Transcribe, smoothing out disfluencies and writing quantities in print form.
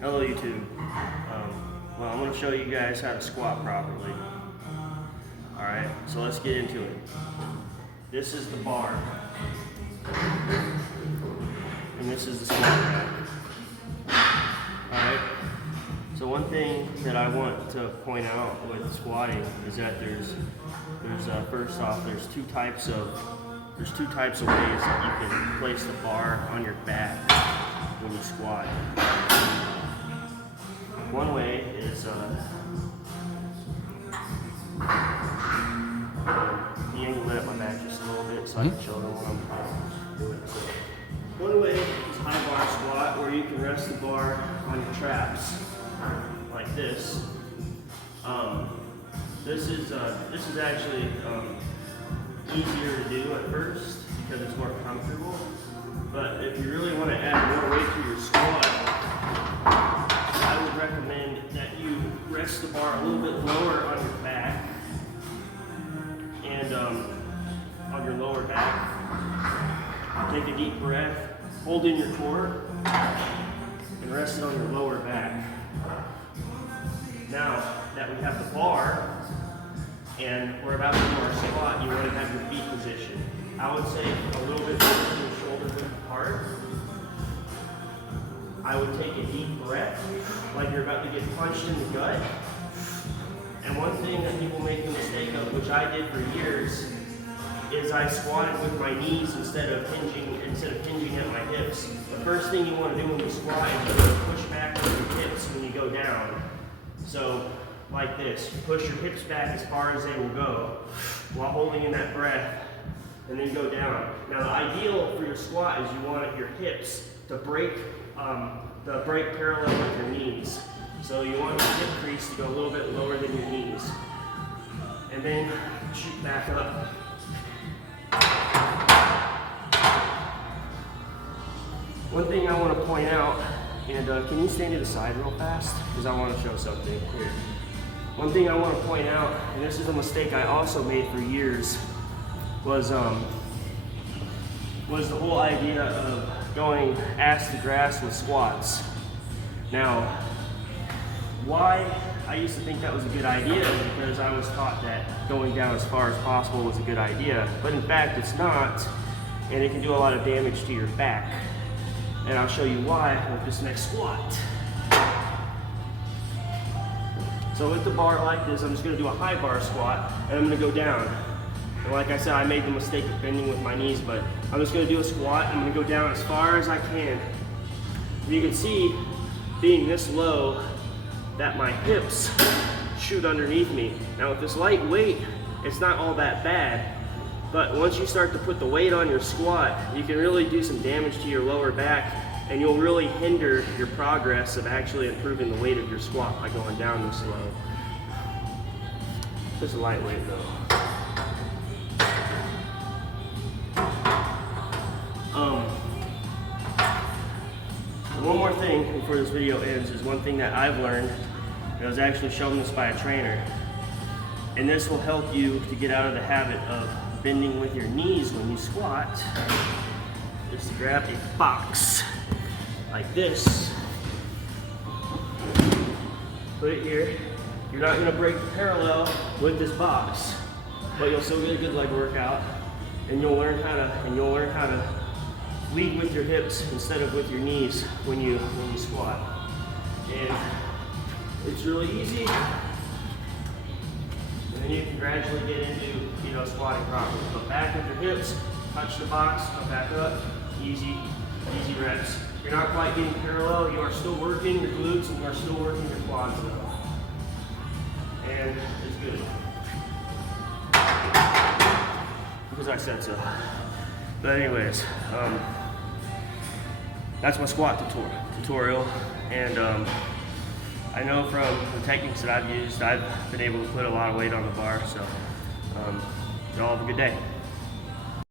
Hello YouTube. Well, I'm going to show you guys how to squat properly. Alright, so let's get into it. This is the bar. And this is the squat rack. Alright, so one thing that I want to point out with squatting is that there's first off, there's two types of ways that you can place the bar on your back when you squat. One way is angle it up my back just a little bit so I can show them what I'm doing. So, one way is high bar squat, where you can rest the bar on your traps like this. This is actually easier to do at first because it's more comfortable. But if you really want to add more weight to your squat, I would recommend that you rest the bar a little bit lower on your back and on your lower back. Take a deep breath, hold in your core, and rest it on your lower back. Now that we have the bar and we're about to do our squat, you want to have your feet positioned. I would say a little bit closer to the shoulder width apart. I would take a deep breath, like you're about to get punched in the gut. And one thing that people make the mistake of, which I did for years, is I squatted with my knees instead of hinging at my hips. The first thing you want to do when you squat is you push back on your hips when you go down. So, like this, you push your hips back as far as they will go while holding in that breath, and then go down. Now the ideal for your squat is you want your hips to break parallel with your knees. So you want your hip crease to go a little bit lower than your knees. And then shoot back up. One thing I want to point out, and can you stand to the side real fast? Because I want to show something here. One thing I want to point out, and this is a mistake I also made for years, was the whole idea of going ass to grass with squats. Now, why I used to think that was a good idea is because I was taught that going down as far as possible was a good idea, but in fact it's not, and it can do a lot of damage to your back. And I'll show you why with this next squat. So with the bar like this, I'm just going to do a high bar squat, and I'm going to go down. And like I said, I made the mistake of bending with my knees, but I'm just going to do a squat. I'm going to go down as far as I can. And you can see, being this low, that my hips shoot underneath me. Now with this light weight, it's not all that bad. But once you start to put the weight on your squat, you can really do some damage to your lower back, and you'll really hinder your progress of actually improving the weight of your squat by going down this low. Just a lightweight though. One more thing before this video ends is one thing that I've learned, and I was actually shown this by a trainer, and this will help you to get out of the habit of bending with your knees when you squat. Just grab a box like this, put it here. You're not going to break parallel with this box, but you'll still get a good leg workout, and you'll learn how to lead with your hips instead of with your knees when you squat. And it's really easy. And then you can gradually get into, squatting properly. Go back with your hips, touch the box, come back up, easy reps. You're not quite getting parallel, you are still working your glutes and you are still working your quads though. And it's good. Because I said so. But anyways, that's my squat tutorial. And I know from the techniques that I've used, I've been able to put a lot of weight on the bar, so y'all have a good day.